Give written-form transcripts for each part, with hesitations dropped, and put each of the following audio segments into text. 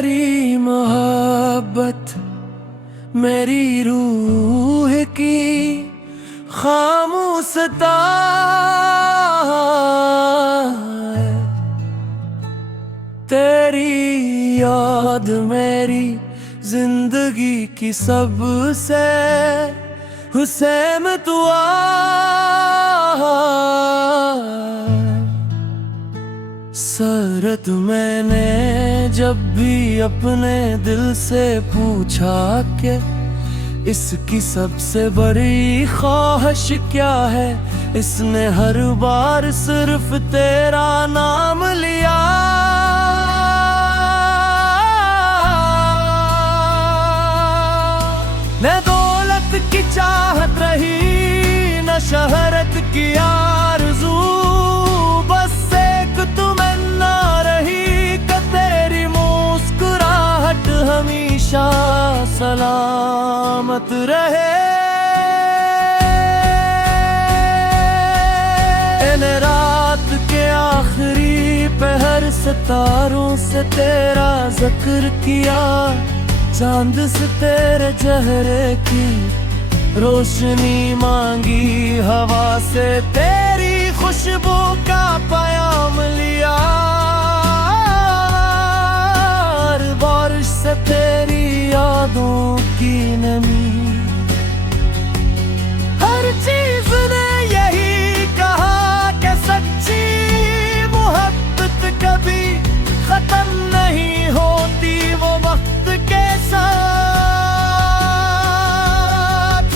तेरी मोहब्बत मेरी रूह की खामोशता है। तेरी याद मेरी जिंदगी की सबसे हुसैन दुआ है। सरत मैंने जब भी अपने दिल से पूछा कि इसकी सबसे बड़ी ख्वाहिश क्या है, इसने हर बार सिर्फ तेरा नाम लिया। न दौलत की चाहत रही न शहरत की आरज़ू, बस एक तमन्ना रही कि तेरी मुस्कुराहट हमेशा सलामत रहे। इन रात के आखिरी पहर सितारों से तेरा जिक्र किया, चांद से तेरे चेहरे की रोशनी मांगी, हवा से तेरी खुशबू का पयाम लिया, बारिश से तेरी यादों की नमी। हर चीज ने यही कहा कि सच्ची मोहब्बत कभी खत्म नहीं होती, वो वक्त के साथ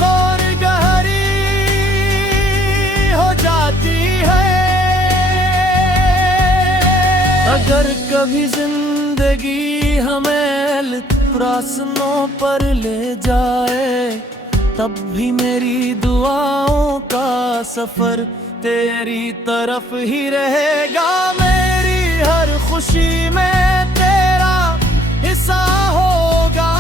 और गहरी हो जाती है। अगर कभी जिंदगी हमें प्रासनों पर ले जाए, तब भी मेरी दुआओं का सफर तेरी तरफ ही रहेगा। मेरी हर खुशी में तेरा हिस्सा होगा,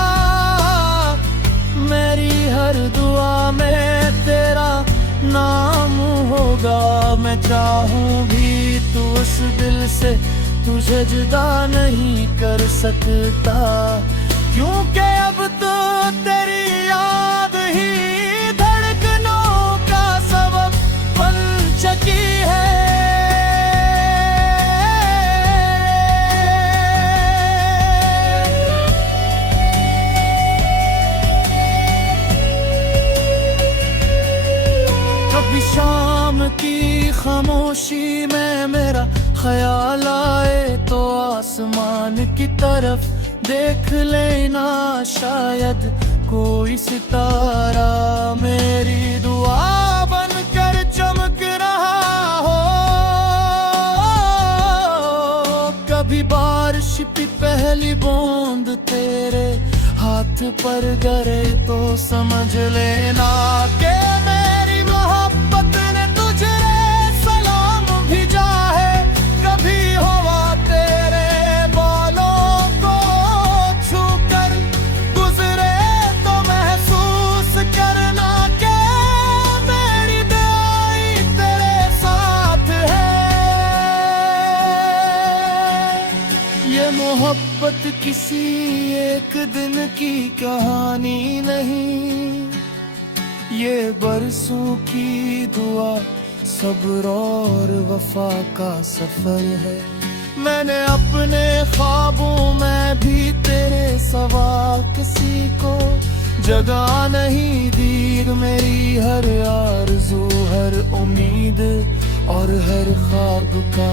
मेरी हर दुआ में तेरा नाम होगा। मैं चाहूं भी तू उस दिल से तुझे जुदा नहीं कर सकता, क्योंकि अब तो तेरी याद ही धड़कनों का सबब बन चुकी है। कभी शाम की खामोशी में मेरा ख्याल आए तो आसमान की तरफ देख लेना, शायद कोई सितारा मेरी दुआ बनकर चमक रहा हो। कभी बारिश की पहली बूंद तेरे हाथ पर गिरे तो समझ लेना कि मेरी मोहब्बत ने तुझे सलाम भेजा है। कभी हवा तेरे बालों को छूकर गुजरे तो महसूस करना कि मेरी दुआएं तेरे साथ है। ये मोहब्बत किसी एक दिन की कहानी नहीं, ये बरसों की दुआ सब्र और वफा का सफर है। मैंने अपने ख्वाबों में भी तेरे सवा किसी को जगह नहीं दी। मेरी हर आरज़ू, हर उम्मीद और हर ख्वाब का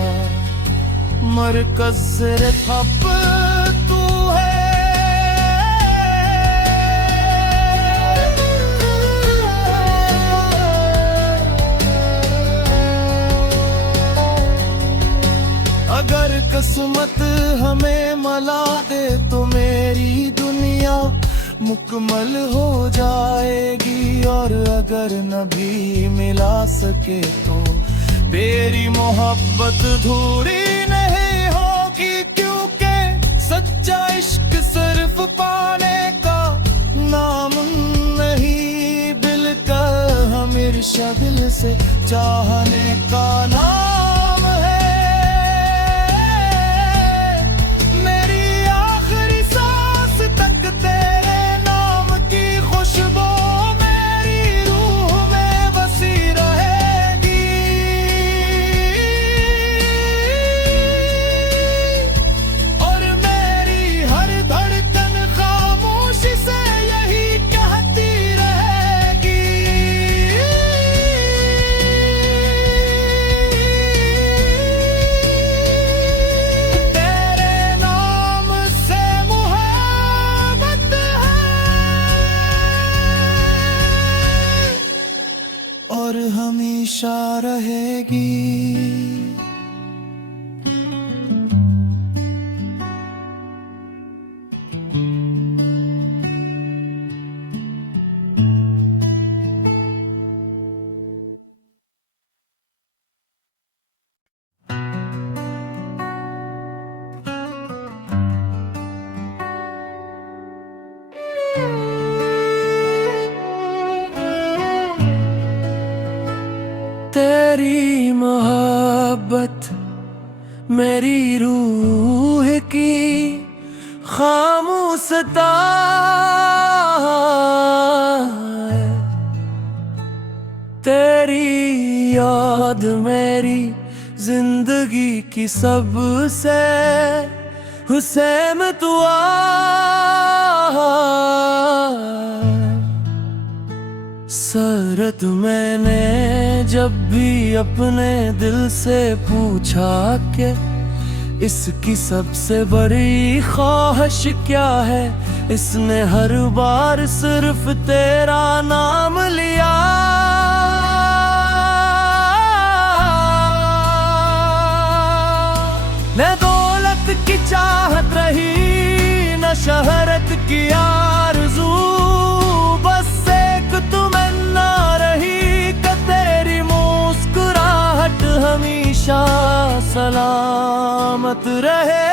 मरकज़ सिर्फ अब तू है। अगर किस्मत हमें मिला दे तो मेरी दुनिया मुकम्मल हो जाएगी, और अगर न भी मिला सके तो मेरी मोहब्बत अधूरी नहीं होगी। क्योंकि सच्चा इश्क सिर्फ पाने का नाम नहीं, बिल्कुल हमेशा दिल से चाहने का नाम है। मेरी आखिरी रहेगी। तेरी मोहब्बत मेरी रूह की खामोशता है, तेरी याद मेरी जिंदगी की सबसे हुसैन दुआ है। सरद मैंने जब भी अपने दिल से पूछा कि इसकी सबसे बड़ी ख्वाहिश क्या है, इसने हर बार सिर्फ तेरा नाम लिया। न दौलत की चाहत रही, न शहरत की आरज़ू, बस एक तमन्ना रही कि तेरी मुस्कुराहट हमेशा सलामत रहे।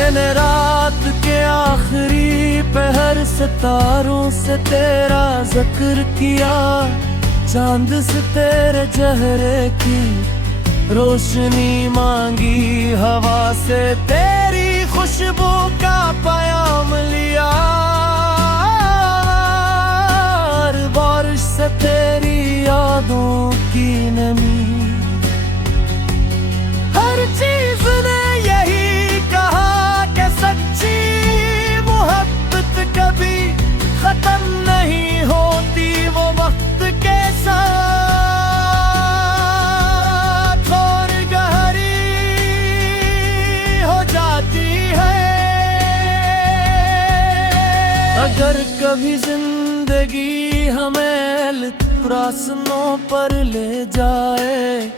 इन रात के आखिरी पहर सितारों से तेरा जिक्र किया, चांद से तेरे चेहरे की रोशनी मांगी, हवा से तेरी खुशबू का पयाम लिया, बारिश से तेरी यादों की नमी। हर चीज ने यही कहा कि सच्ची मोहब्बत कभी खत्म नहीं होती, वो वक्त के साथ और गहरी हो जाती है। अगर कभी जिंदगी हमें रास्तों पर ले जाए,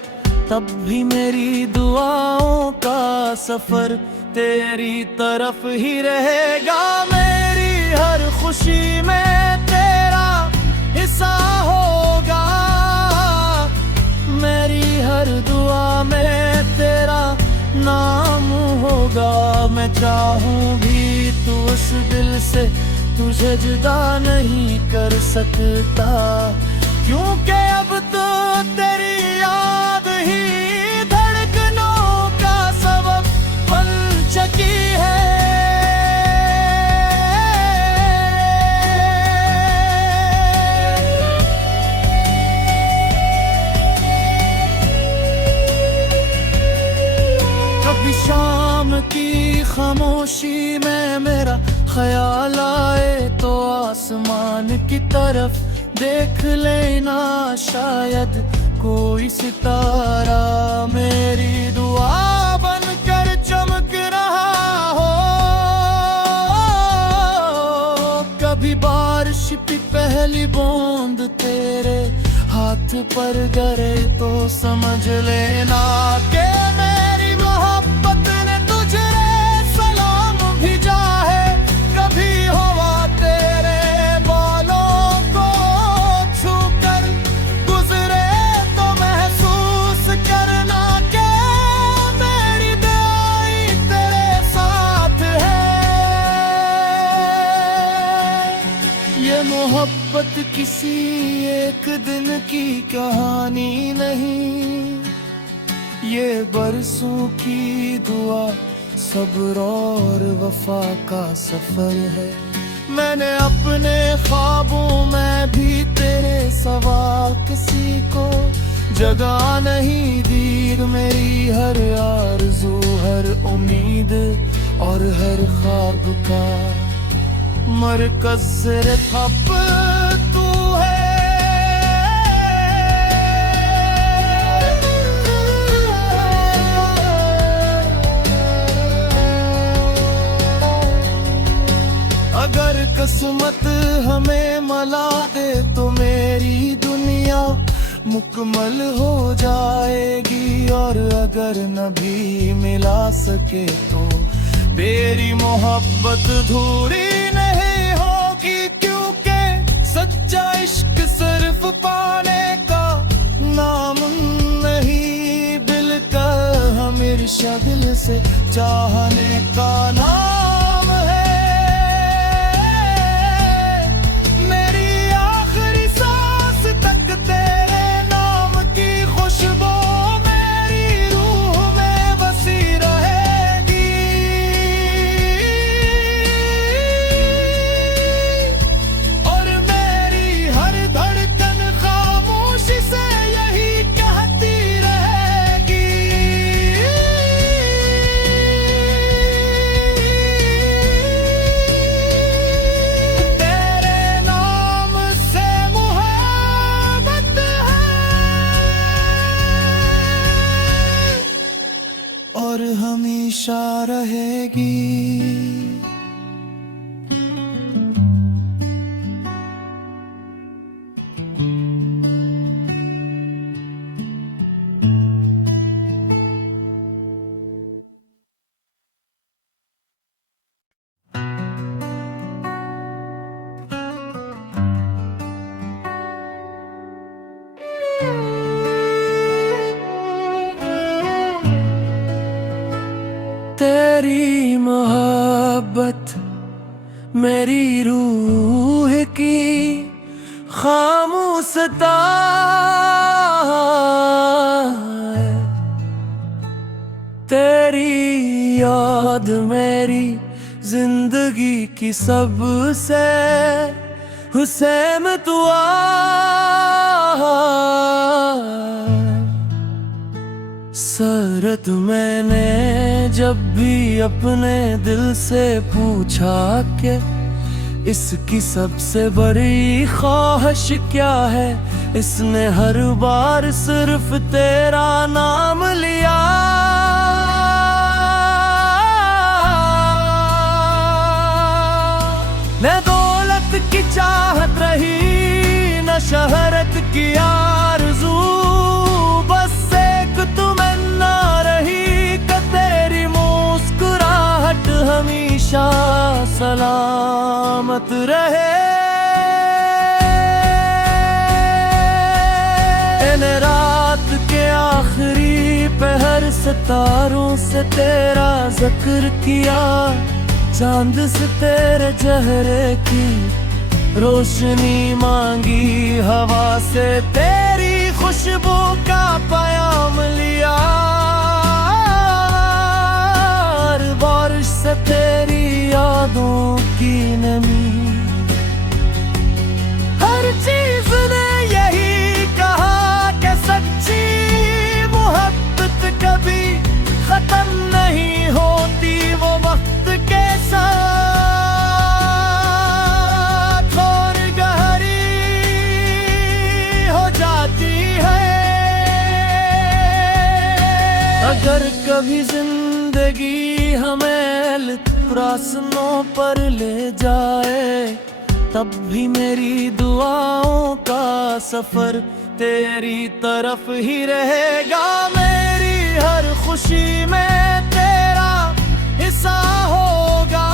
तब भी मेरी दुआओं का सफर तेरी तरफ ही रहेगा। मेरी हर खुशी में तेरा हिस्सा होगा, मेरी हर दुआ में तेरा नाम होगा। मैं चाहूं भी तू उस दिल से तुझे जुदा नहीं कर सकता, क्योंकि अब तो तेरी याद ही धड़कनों का सबब बन चुकी है। कभी शाम की खामोशी में मेरा ख्याल आए तो आसमान की तरफ देख लेना, शायद कोई सितारा मेरी दुआ बनकर चमक रहा हो। कभी बारिश की पहली बूंद तेरे हाथ पर गिरे तो समझ लेना कि मेरी मोहब्बत ने तुझे सलाम भेजा है। कभी हवा तेरे बालों को छूकर गुजरे तो महसूस करना कि मेरी दुआएं तेरे साथ है। ये मोहब्बत किसी एक दिन की कहानी नहीं, ये बरसों की दुआ, सब्र और वफा का सफर है। मैंने अपने ख्वाबों में भी तेरे सवा किसी को जगह नहीं दी। मेरी हर आरज़ू, हर उम्मीद और हर ख्वाब का मरकज़ सिर्फ अब तू है। अगर किस्मत हमें मिला दे तो मेरी दुनिया मुकम्मल हो जाएगी, और अगर न भी मिला सके तो मेरी मोहब्बत अधूरी नहीं होगी। क्योंकि सच्चा इश्क सिर्फ पाने का नाम नहीं, बिल्कुल हमेशा दिल से चाहने का नाम है। मेरी आखिरी सांस तक तेरे नाम की खुशबू मेरी रूह में बसी रहेगी, और मेरी हर धड़कन खामोशी से यही कहती रहेगी। तेरे नाम से मोहब्बत है और हमेशा रहेगी। तेरी मोहब्बत मेरी रूह की खामोशता है, तेरी याद मेरी जिंदगी की सबसे हुसैन दुआ है। सरत मैंने जब भी अपने दिल से पूछा कि इसकी सबसे बड़ी ख्वाहिश क्या है, इसने हर बार सिर्फ तेरा नाम लिया। न दौलत की चाहत रही, न शहरत की आरज़ू, बस एक तमन्ना रही कि तेरी मुस्कुराहट हमेशा सलामत रहे। इन रात के आखिरी पहर सितारों से तेरा जिक्र किया, चांद से तेरे चेहरे की रोशनी मांगी, हवा से तेरी खुशबू का पयाम लिया, बारिश से तेरी यादों की नमी। हर चीज ने यही कहा कि सच्ची मोहब्बत कभी खत्म नहीं होती, वो वक्त के साथ और गहरी हो जाती है। अगर कभी जिंदगी हमें प्रश्नों पर ले जाए, तब भी मेरी दुआओं का सफर तेरी तरफ ही रहेगा। मेरी हर खुशी में तेरा हिस्सा होगा,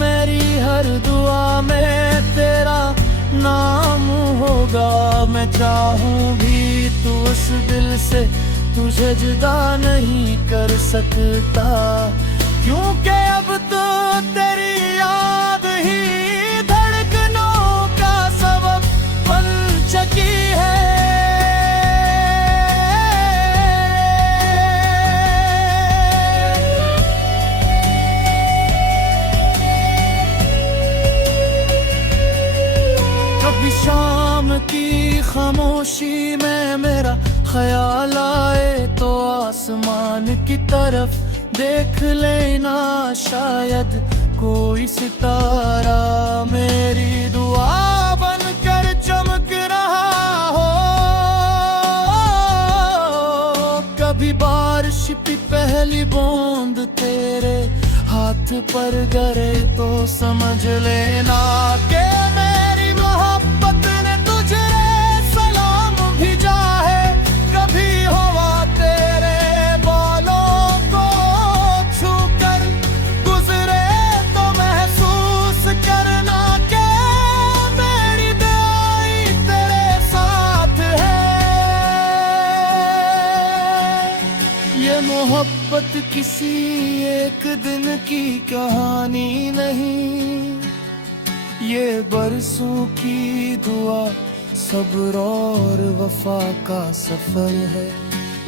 मेरी हर दुआ में तेरा नाम होगा। मैं चाहूं भी तू उस दिल से तुझे जुदा नहीं कर सकता, क्योंकि अब तो तेरी याद ही धड़कनों का सबब बन चुकी है। कभी शाम की खामोशी में मेरा ख्याल आए तो आसमान की तरफ देख लेना, शायद कोई सितारा मेरी दुआ बनकर चमक रहा हो। कभी बारिश की पहली बूंद तेरे हाथ हाथ पर गिरे तो समझ लेना कि मेरी मोहब्बत ने तुझे सलाम भेजा है। कभी हवा तेरे बालों को छूकर गुजरे तो महसूस करना कि मेरी दुआएं तेरे साथ है। ये मोहब्बत किसी एक दिन की कहानी नहीं, ये बरसों की दुआ, सब्र और वफा का सफर है।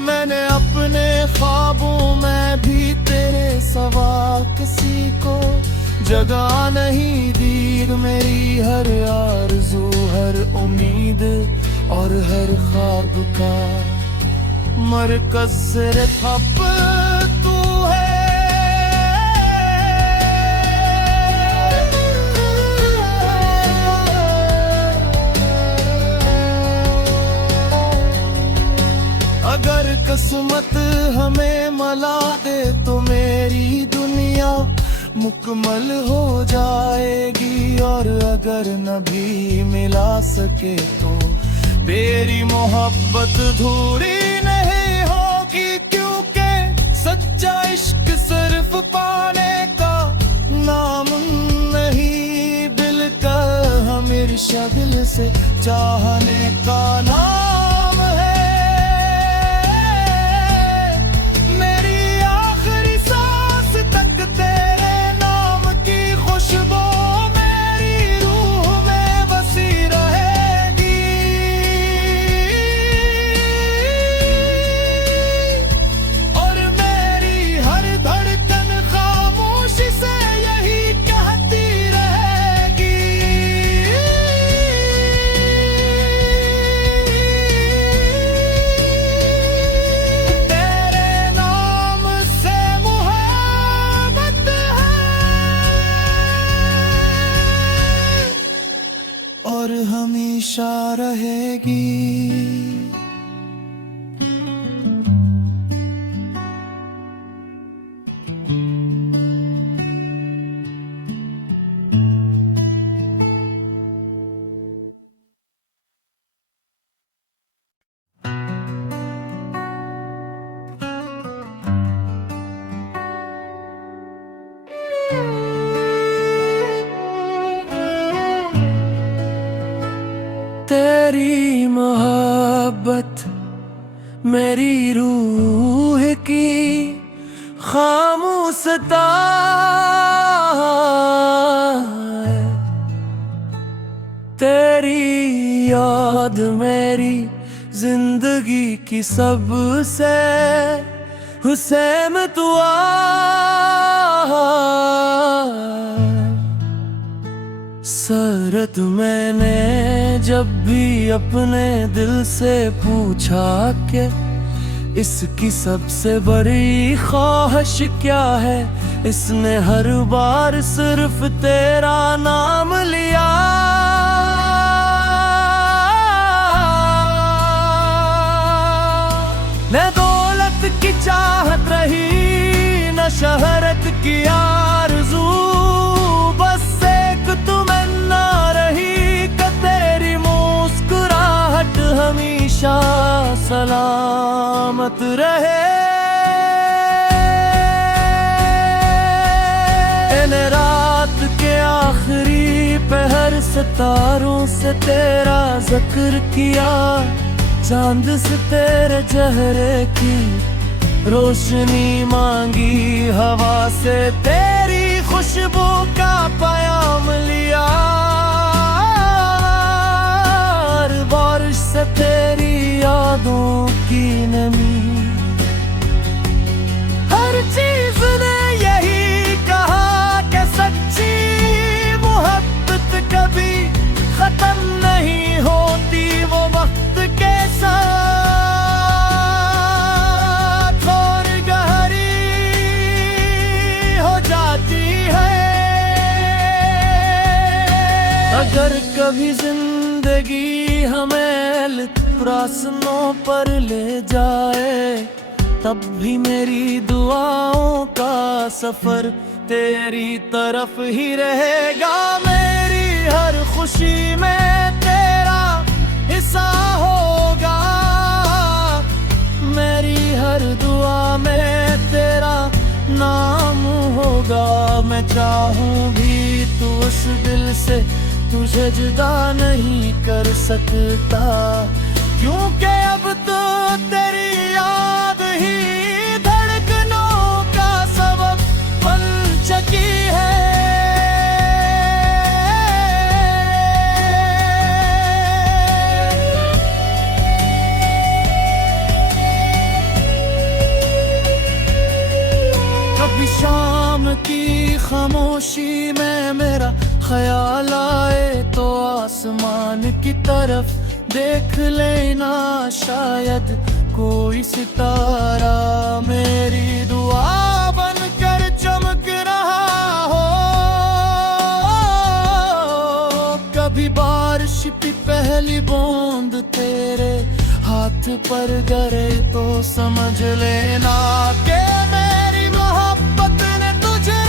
मैंने अपने ख्वाबों में भी तेरे सवा किसी को जगह नहीं दी। मेरी हर आरज़ू, हर उम्मीद और हर ख्वाब का मरकज़ सिर्फ अब तू है। अगर किस्मत हमें मिला दे तो मेरी दुनिया मुकम्मल हो जाएगी, और अगर न भी मिला सके तो तेरी मोहब्बत अधूरी नहीं होगी। क्योंकि सच्चा इश्क सिर्फ पाने का नाम नहीं, दिल का हमेशा दिल से चाहने का नाम है। और हमेशा रहेगी। तेरी मोहब्बत मेरी रूह की खामोशता है, तेरी याद मेरी जिंदगी की सबसे हुसैन दुआ। सरद मैंने जब भी अपने दिल से पूछा कि इसकी सबसे बड़ी ख्वाहिश क्या है, इसने हर बार सिर्फ तेरा नाम लिया। न दौलत की चाहत रही, न शहरत की आरज़ू, बस एक तमन्ना रही कि तेरी मुस्कुराहट हमेशा सलामत रहे। इन रात के आखिरी पहर सितारों से तेरा जिक्र किया, चांद से तेरे चेहरे की रोशनी मांगी, हवा से तेरी खुशबू का पयाम लिया, बारिश से तेरी यादों की नमी। हर चीज ने यही कहा कि सच्ची मोहब्बत कभी खत्म नहीं होती, वो वक्त के साथ और गहरी हो जाती है। अगर कभी जिंदगी हमें प्रश्नों पर ले जाए तब भी मेरी दुआओं का सफर तेरी तरफ ही रहेगा। मेरी हर खुशी में तेरा हिस्सा होगा, मेरी हर दुआ में तेरा नाम होगा। मैं चाहूं भी तू उस दिल से तुझे जुदा नहीं कर सकता, क्योंकि अब तो तेरी याद ही धड़कनों का सबब बन चुकी है। कभी शाम की खामोशी में मेरा ख्याल आए तो आसमान की तरफ देख लेना, शायद कोई सितारा मेरी दुआ बनकर चमक रहा हो। कभी बारिश की पहली बूंद तेरे हाथ पर गिरे तो समझ लेना कि मेरी मोहब्बत ने तुझे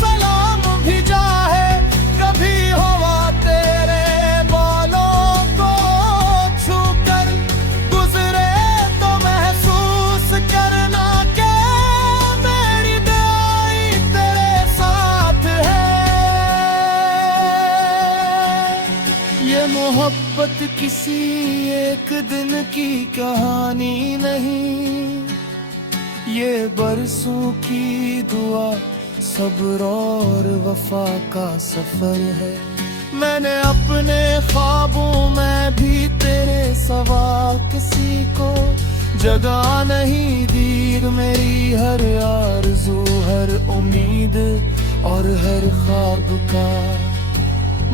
सलाम भेजा है। कभी हवा तेरे बालों को छूकर गुजरे तो महसूस करना कि मेरी दुआएं तेरे साथ है। ये मोहब्बत किसी एक दिन की कहानी नहीं, ये बरसों की दुआ, सब्र और वफा का सफर है। मैंने अपने ख्वाबों में भी तेरे सवा किसी को जगह नहीं दी। मेरी हर आरज़ू, हर उम्मीद और हर ख्वाब का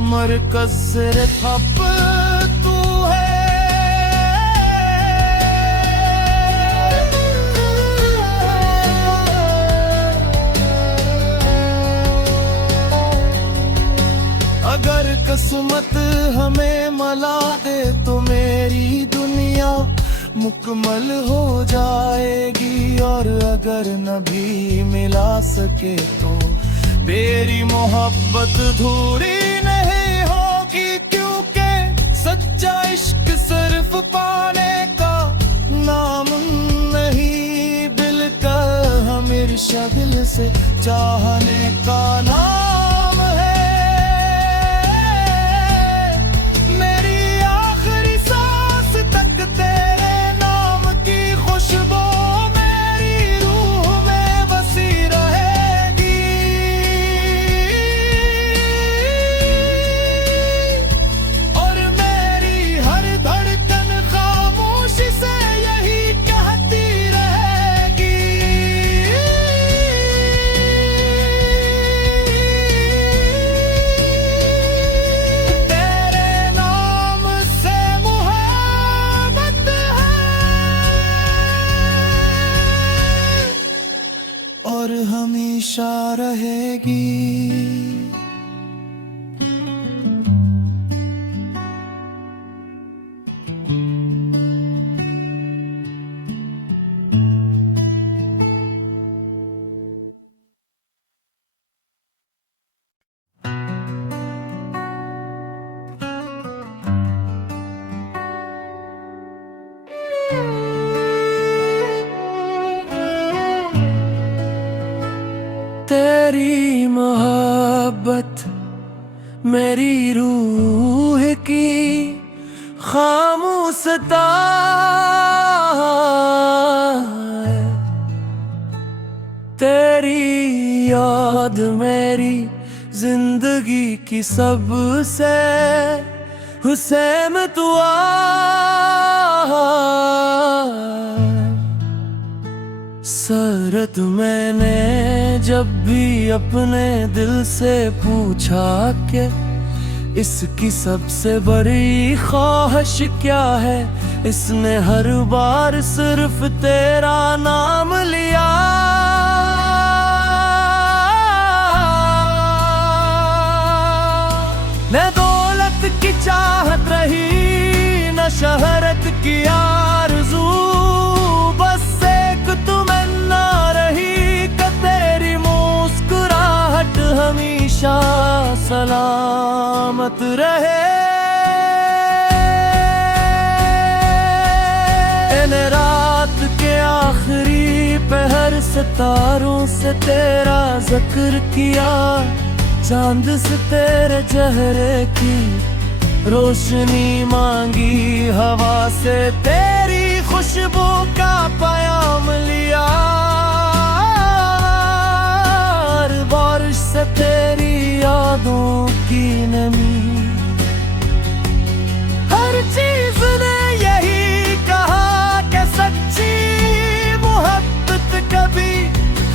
मरकज़ सिर्फ अब तू है। अगर किस्मत हमें मिला दे तो मेरी दुनिया मुकम्मल हो जाएगी, और अगर न भी मिला सके तो मेरी मोहब्बत धूरी नहीं होगी। क्योंकि सच्चा इश्क सिर्फ पाने का नाम नहीं, दिल का हमेशा दिल से चाहने का नाम है। और हमेशा रहेगी। तेरी मोहब्बत मेरी रूह की खामोशता है, तेरी याद मेरी जिंदगी की सबसे हुसैन दुआ। सरद मैंने जब भी अपने दिल से पूछा कि इसकी सबसे बड़ी ख्वाहिश क्या है, इसने हर बार सिर्फ तेरा नाम लिया। न दौलत की चाहत रही, न शहरत की आरज़ू, बस एक हमेशा सलामत रहे। रात के आखिरी पहर सितारों से तेरा जिक्र किया, चांद से तेरे चेहरे की रोशनी मांगी, हवा से तेरी खुशबू का पयाम लिया, बारिश से तेरी यादों की नमी। हर चीज ने यही कहा कि सच्ची मोहब्बत कभी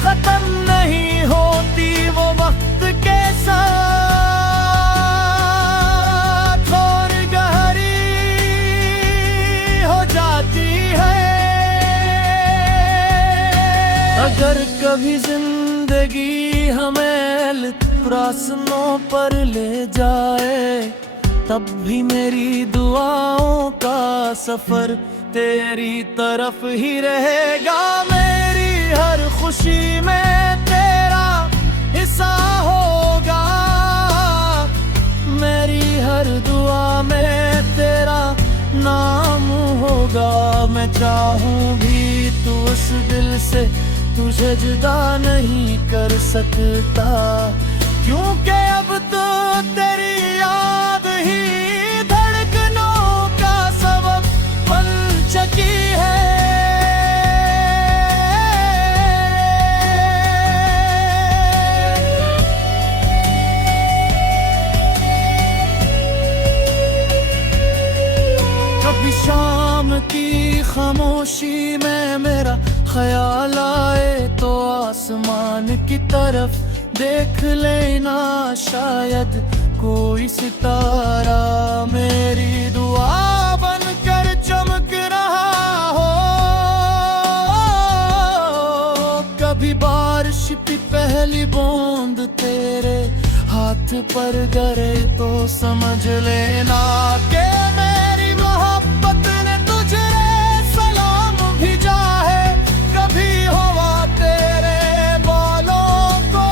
खत्म नहीं होती, वो वक्त के साथ और गहरी हो जाती है। अगर कभी जिंदगी हमें प्रश्नों पर ले जाए, तब भी मेरी दुआओं का सफर तेरी तरफ ही रहेगा। मेरी हर खुशी में तेरा हिस्सा होगा, मेरी हर दुआ में तेरा नाम होगा। मैं चाहूं भी तू उस दिल से तुझे जुदा नहीं कर सकता, क्योंकि अब तो तेरी याद ही धड़कनों का सबब बन चुकी है। कभी शाम की खामोशी में मेरा ख्याल आए तो आसमान की तरफ देख लेना, शायद कोई सितारा मेरी दुआ बनकर चमक रहा हो। कभी बारिश की पहली बूंद तेरे हाथ पर गिरे तो समझ लेना कि मेरी मोहब्बत ने तुझे सलाम भेजा है। कभी हवा तेरे बालों को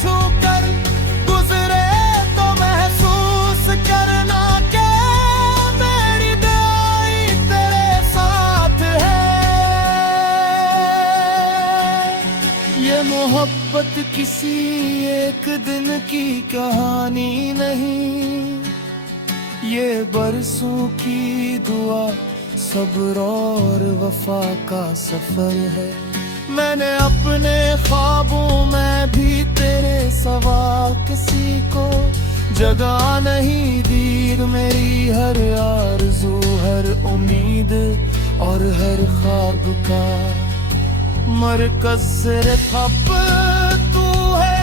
छूकर गुजरे तो महसूस करना कि मेरी दुआएं तेरे साथ है। ये मोहब्बत किसी एक दिन की कहानी नहीं, ये बरसों की दुआ, सब्र और वफा का सफर है। मैंने अपने ख्वाबों में भी तेरे सवा किसी को जगह नहीं दी। मेरी हर आरज़ू, हर उम्मीद और हर ख्वाब का मरकज़ सिर्फ अब तू है।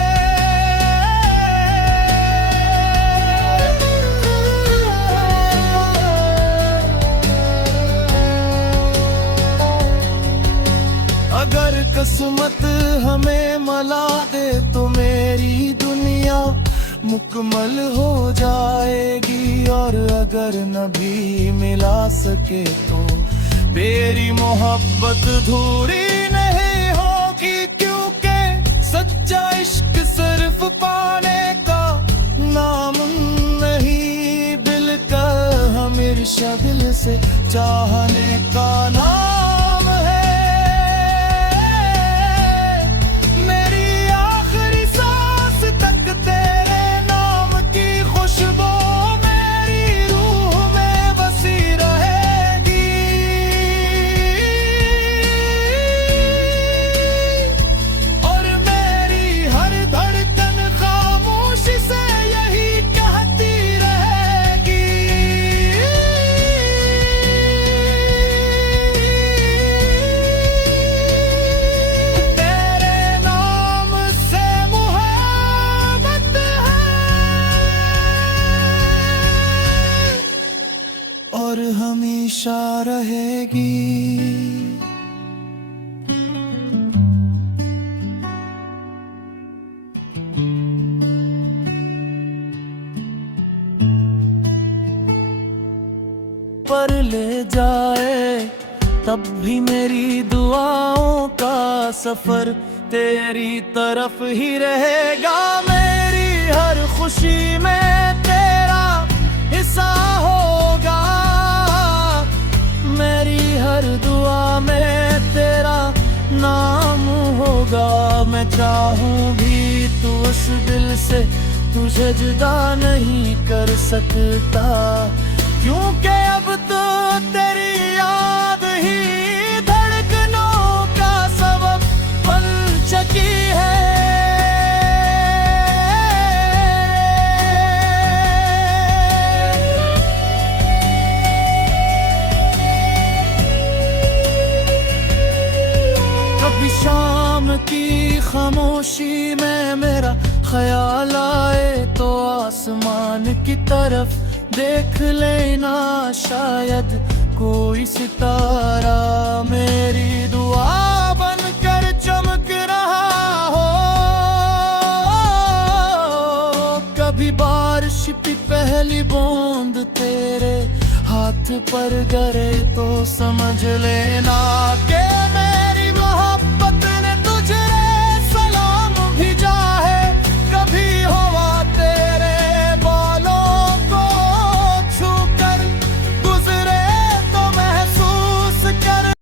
अगर किस्मत हमें मिला दे तो मेरी दुनिया मुकम्मल हो जाएगी, और अगर न भी मिला सके तो मेरी मोहब्बत धूरी नहीं होगी। क्योंकि सच्चा इश्क सिर्फ पाने का नाम नहीं, दिल का हमेशा दिल से चाहने का नाम है। और हमेशा रहेगी। पर ले जाए तब भी मेरी दुआओं का सफर तेरी तरफ ही रहेगा। मेरी हर खुशी में तेरा हिस्सा होगा, मेरी हर दुआ में तेरा नाम होगा। मैं चाहूं भी तू उस दिल से तुझे जुदा नहीं कर सकता, क्योंकि अब तो तेरी याद ही धड़कनों का सबब बन चुकी है। कभी शाम की खामोशी में मेरा ख्याल आए तो आसमान की तरफ देख लेना, शायद कोई सितारा मेरी दुआ बनकर चमक रहा हो। कभी बारिश की पहली बूंद तेरे हाथ पर गिरे तो समझ लेना कि